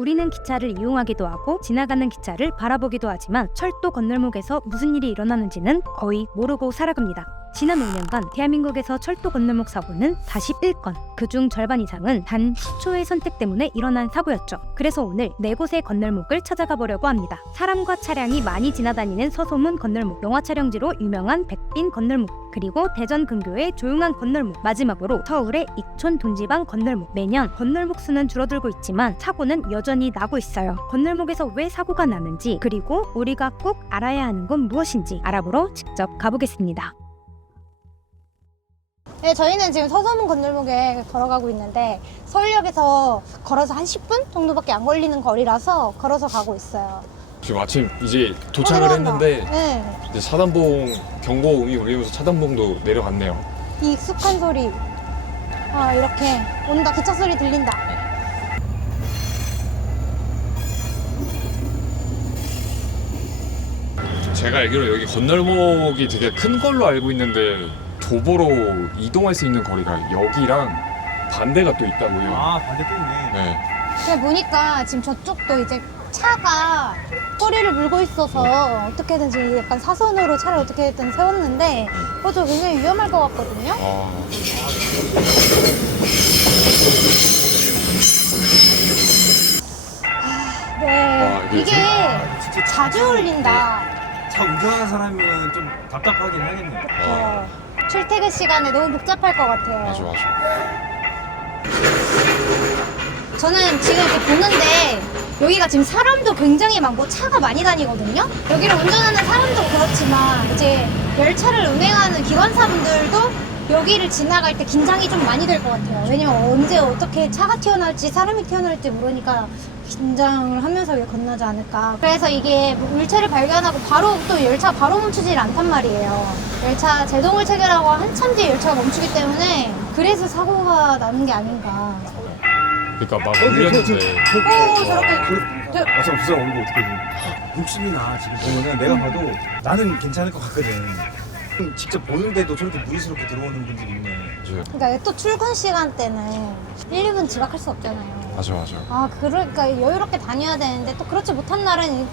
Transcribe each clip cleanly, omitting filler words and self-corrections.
우리는 기차를 이용하기도 하고 지나가는 기차를 바라보기도 하지만 철도 건널목에서 무슨 일이 일어나는지는 거의 모르고 살아갑니다. 지난 5년간 대한민국에서 철도 건널목 사고는 41건, 그중 절반 이상은 단 10초의 선택 때문에 일어난 사고였죠. 그래서 오늘 4곳의 건널목을 찾아가 보려고 합니다. 사람과 차량이 많이 지나다니는 서소문 건널목, 영화 촬영지로 유명한 백빈 건널목, 그리고 대전 근교의 조용한 건널목, 마지막으로 서울의 익촌 돈지방 건널목. 매년 건널목 수는 줄어들고 있지만 사고는 여전히 나고 있어요. 건널목에서 왜 사고가 나는지, 그리고 우리가 꼭 알아야 하는 건 무엇인지 알아보러 직접 가보겠습니다. 네, 저희는 지금 서소문 건널목에 걸어가고 있는데 서울역에서 걸어서 한 10분 정도밖에 안 걸리는 거리라서 걸어서 가고 있어요. 지금 아침 이제 도착을 내려간다. 했는데 네. 이제 차단봉 경고음이 울리면서 차단봉도 내려갔네요. 이 익숙한 소리. 아, 이렇게 온다. 기차 소리 들린다. 제가 알기로 여기 건널목이 되게 큰 걸로 알고 있는데 도보로 이동할 수 있는 거리가 여기랑 반대가 또 있다고요. 아, 반대 또 있네. 네. 제가 보니까 지금 저쪽도 이제 차가 꼬리를 물고 있어서 어떻게든지 약간 사선으로 차를 어떻게든 세웠는데 그것도 굉장히 위험할 것 같거든요. 아, 네. 이게 이게 진짜 자주 울린다. 차 운전하는 사람이면 좀 답답하긴 하겠네요. 출퇴근 시간에 너무 복잡할 것 같아요. 맞아. 저는 지금 이렇게 보는데 여기가 지금 사람도 굉장히 많고 차가 많이 다니거든요. 여기를 운전하는 사람도 그렇지만 이제 열차를 운행하는 기관사분들도 여기를 지나갈 때 긴장이 좀 많이 될 것 같아요. 왜냐면 언제 어떻게 차가 튀어나올지 사람이 튀어나올지 모르니까 긴장을 하면서 여기 건너지 않을까. 그래서 이게 물체를 발견하고 바로 또 열차 바로 멈추질 않단 말이에요. 열차 제동을 체결하고 한참 뒤에 열차가 멈추기 때문에 그래서 사고가 나는 게 아닌가. 그러니까 막 울렸는데 오, 저렇게. 저 부산 오는 거 어떻게 좀 욕심이 나 지금 보면은 내가 봐도 나는 괜찮을 것 같거든. 직접 보는데도 저렇게 무리스럽게 들어오는 분들이 있네. 그러니까 또 출근 시간대는 1, 2분 지각할 수 없잖아요. 맞아. 아, 그러니까 여유롭게 다녀야 되는데 또 그렇지 못한 날은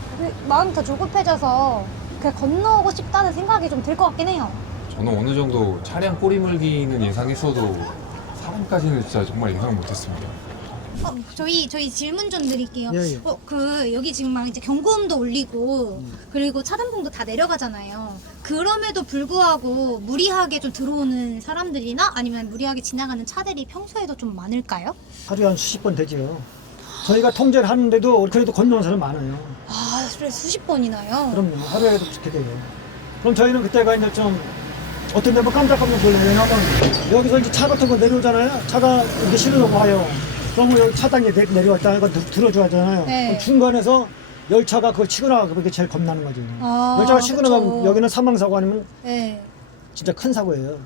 마음이 더 조급해져서 그냥 건너오고 싶다는 생각이 좀 들 것 같긴 해요. 저는 어느 정도 차량 꼬리 물기는 예상했어도 사람까지는 진짜 정말 예상을 못했습니다. 저희 질문 좀 드릴게요. 예. 여기 지금 막 이제 경고음도 울리고 그리고 차단봉도 다 내려가잖아요. 그럼에도 불구하고 무리하게 좀 들어오는 사람들이나 아니면 무리하게 지나가는 차들이 평소에도 좀 많을까요? 하루에 한 수십 번 되죠. 저희가 통제를 하는데도 그래도 건너는 사람 많아요. 아, 그래 수십 번이나요? 그럼요. 하루에도 그렇게 돼요. 그럼 저희는 그때가 이제 좀 어떤 데면 깜짝깜짝 놀라요. 왜냐면 여기서 이제 차 같은 거 내려오잖아요. 차가 이렇게 실으려고 와요. 그러면 여기 차단기 내려왔다가 이거 들어줘야 하잖아요. 네. 그럼 중간에서 열차가 그걸 치고 나가고 그게 제일 겁나는 거죠. 아, 열차가 치고 그쵸. 나가면 여기는 사망사고 아니면 네. 진짜 큰 사고예요.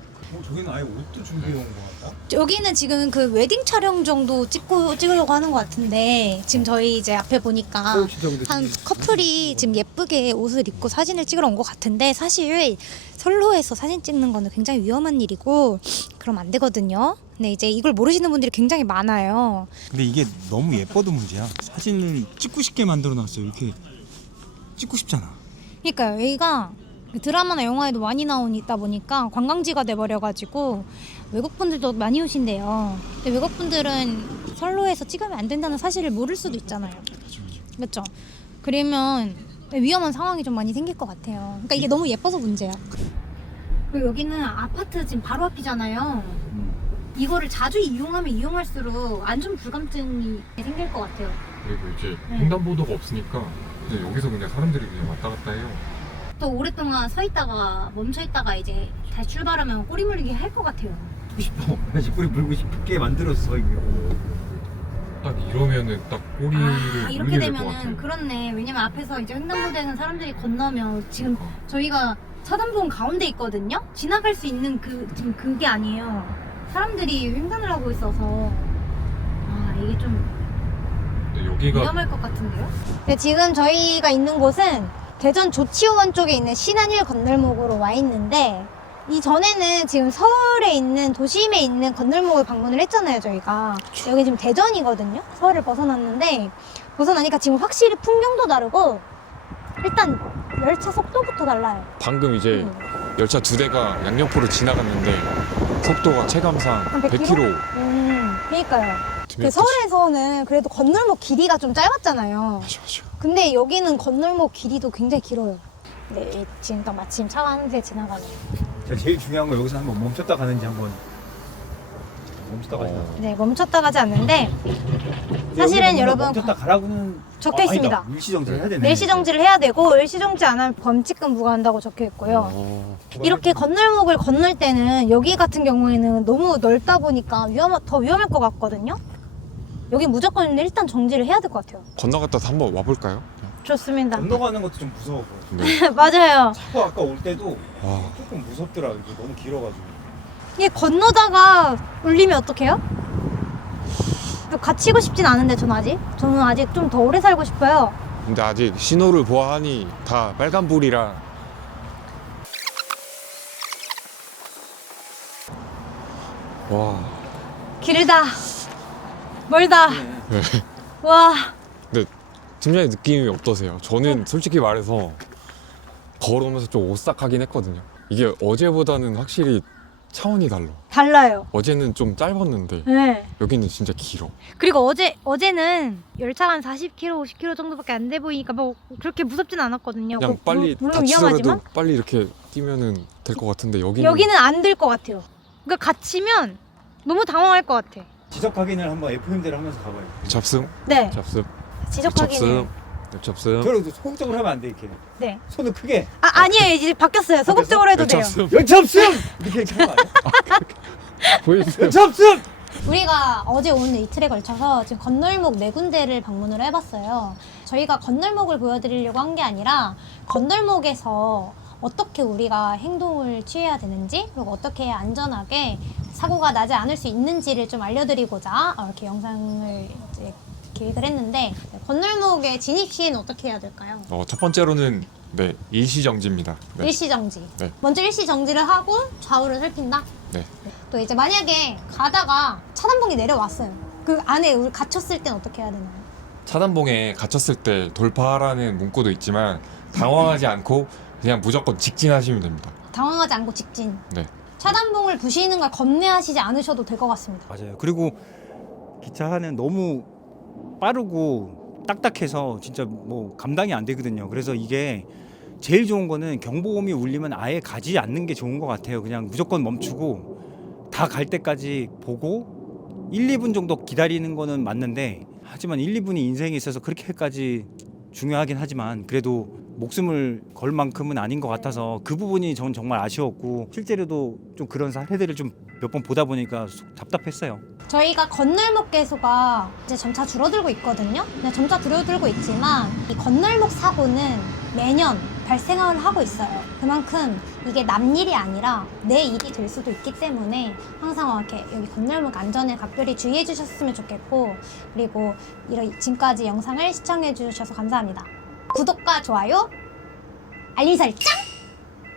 저기는 아예 옷도 준비해 온 거 같다. 여기는 지금 그 웨딩 촬영 정도 찍으려고 하는 것 같은데 지금 저희 이제 앞에 보니까 한 커플이 지금 예쁘게 옷을 입고 사진을 찍으러 온 것 같은데 사실 선로에서 사진 찍는 거는 굉장히 위험한 일이고 그럼 안 되거든요. 근데 이제 이걸 모르시는 분들이 굉장히 많아요. 근데 이게 너무 예뻐도 문제야. 사진을 찍고 싶게 만들어 놨어요. 이렇게 찍고 싶잖아. 그러니까 여기가 드라마나 영화에도 많이 나오다 보니까 관광지가 돼버려가지고 외국분들도 많이 오신대요. 근데 외국분들은 선로에서 찍으면 안 된다는 사실을 모를 수도 있잖아요. 그렇죠? 그러면 위험한 상황이 좀 많이 생길 것 같아요. 그러니까 이게 너무 예뻐서 문제야. 그리고 여기는 아파트 지금 바로 앞이잖아요. 이거를 자주 이용하면 이용할수록 안전 불감증이 생길 것 같아요. 그리고 이제 횡단보도가 없으니까 그냥 여기서 그냥 사람들이 그냥 왔다 갔다 해요. 또 오랫동안 서 있다가 멈춰 있다가 이제 다시 출발하면 꼬리 물리기 할 것 같아요. 싶어. 다시 뿌리 물고 싶게 만들었어 이거. 딱 이러면은 딱 꼬리를 이렇게 물게 될 것 되면은 같아요. 그렇네. 왜냐면 앞에서 이제 횡단보도에는 사람들이 건너면 지금 저희가 차단봉 가운데 있거든요. 지나갈 수 있는 지금 그게 아니에요. 사람들이 횡단을 하고 있어서 이게 좀 근데 여기가 위험할 것 같은데요? 네, 지금 저희가 있는 곳은 대전 조치호원 쪽에 있는 신한일 건널목으로 와 있는데 이전에는 지금 서울에 있는 도심에 있는 건널목을 방문을 했잖아요 저희가. 여기 지금 대전이거든요. 서울을 벗어났는데 벗어나니까 지금 확실히 풍경도 다르고 일단 열차 속도부터 달라요. 방금 이제 음. 열차 2대가 양옆으로 지나갔는데 속도가 체감상 한 100km? 100km. 그러니까요. 그 서울에서는 그래도 건널목 길이가 좀 짧았잖아요. 맞아. 근데 여기는 건널목 길이도 굉장히 길어요. 네, 지금 딱 마침 차가 한 대 지나가네요. 자, 제일 중요한 거 여기서 한번 멈췄다 가는지 한번 멈췄다 가지. 네, 멈췄다 가지 않는데 사실은 여러분 멈췄다 가라고는 적혀 있습니다. 아니다. 일시정지를 해야 되네. 일시정지를 해야 되고 일시정지 안 하면 범칙금 부과한다고 적혀 있고요. 이렇게 건널목을 건널 때는 여기 같은 경우에는 너무 넓다 보니까 더 위험할 것 같거든요. 여기 무조건 일단 정지를 해야 될 것 같아요. 건너갔다 한번 와볼까요? 좋습니다. 건너가는 것도 좀 무서워. 네. 맞아요. 차가 아까 올 때도 와. 조금 무섭더라. 이게 너무 길어가지고. 이게 건너다가 울리면 어떡해요? 갇히고 싶진 않은데 저는 아직 좀 더 오래 살고 싶어요. 근데 아직 신호를 보아하니 다 빨간불이라. 와. 길다. 멀다. 네. 와. 근데 팀장님 느낌이 어떠세요? 저는 솔직히 말해서 걸어오면서 좀 오싹하긴 했거든요. 이게 어제보다는 확실히 차원이 달라. 달라요. 어제는 좀 짧았는데 네. 여기는 진짜 길어. 그리고 어제는 열차가 한 40km, 50km 정도밖에 안 돼 보이니까 뭐 그렇게 무섭진 않았거든요. 그냥 빨리 물론 다치더라도 위험하지만 빨리 이렇게 뛰면은 될 것 같은데 여기는 안 될 것 같아요. 그러니까 갇히면 너무 당황할 것 같아. 지적 확인을 한번 FM대로 하면서 가봐요. 잡승, 네. 잡승, 지적 확인을. 잡승. 저를 소극적으로 하면 안 돼 이렇게. 네. 손을 크게. 아니에요. 이제 바뀌었어요. 소극적으로 해도 돼요. 잡승. 연첩승 이렇게 하는 거 아니야? 보여주세요. 연첩승. 우리가 어제 오늘 이틀에 걸쳐서 지금 건널목 4군데를 방문을 해봤어요. 저희가 건널목을 보여드리려고 한 게 아니라 건널목에서 어떻게 우리가 행동을 취해야 되는지 그리고 어떻게 해야 안전하게 사고가 나지 않을 수 있는지를 좀 알려드리고자 이렇게 영상을 이제 기획을 했는데 건널목의 진입 시에는 어떻게 해야 될까요? 첫 번째로는 네 일시정지입니다. 네. 일시정지. 네. 먼저 일시정지를 하고 좌우를 살핀다. 네. 또 이제 만약에 가다가 차단봉이 내려왔어요. 그 안에 우리 갇혔을 땐 어떻게 해야 되나요? 차단봉에 갇혔을 때 돌파하라는 문구도 있지만 당황하지 않고 그냥 무조건 직진하시면 됩니다. 당황하지 않고 직진. 네. 차단봉을 부시는 걸 겁내하시지 않으셔도 될 것 같습니다. 맞아요. 그리고 기차는 너무 빠르고 딱딱해서 진짜 뭐 감당이 안 되거든요. 그래서 이게 제일 좋은 거는 경보음이 울리면 아예 가지 않는 게 좋은 것 같아요. 그냥 무조건 멈추고 다 갈 때까지 보고 1, 2분 정도 기다리는 거는 맞는데 하지만 1, 2분이 인생에 있어서 그렇게까지 중요하긴 하지만 그래도 목숨을 걸 만큼은 아닌 것 같아서 그 부분이 전 정말 아쉬웠고 실제로도 좀 그런 사례들을 좀 몇 번 보다 보니까 답답했어요. 저희가 건널목 개수가 이제 점차 줄어들고 있거든요. 근데 점차 줄어들고 있지만 이 건널목 사고는 매년 발생을 하고 있어요. 그만큼 이게 남 일이 아니라 내 일이 될 수도 있기 때문에 항상 이렇게 여기 건널목 안전에 각별히 주의해 주셨으면 좋겠고 그리고 지금까지 영상을 시청해 주셔서 감사합니다. 구독과 좋아요, 알림 설정!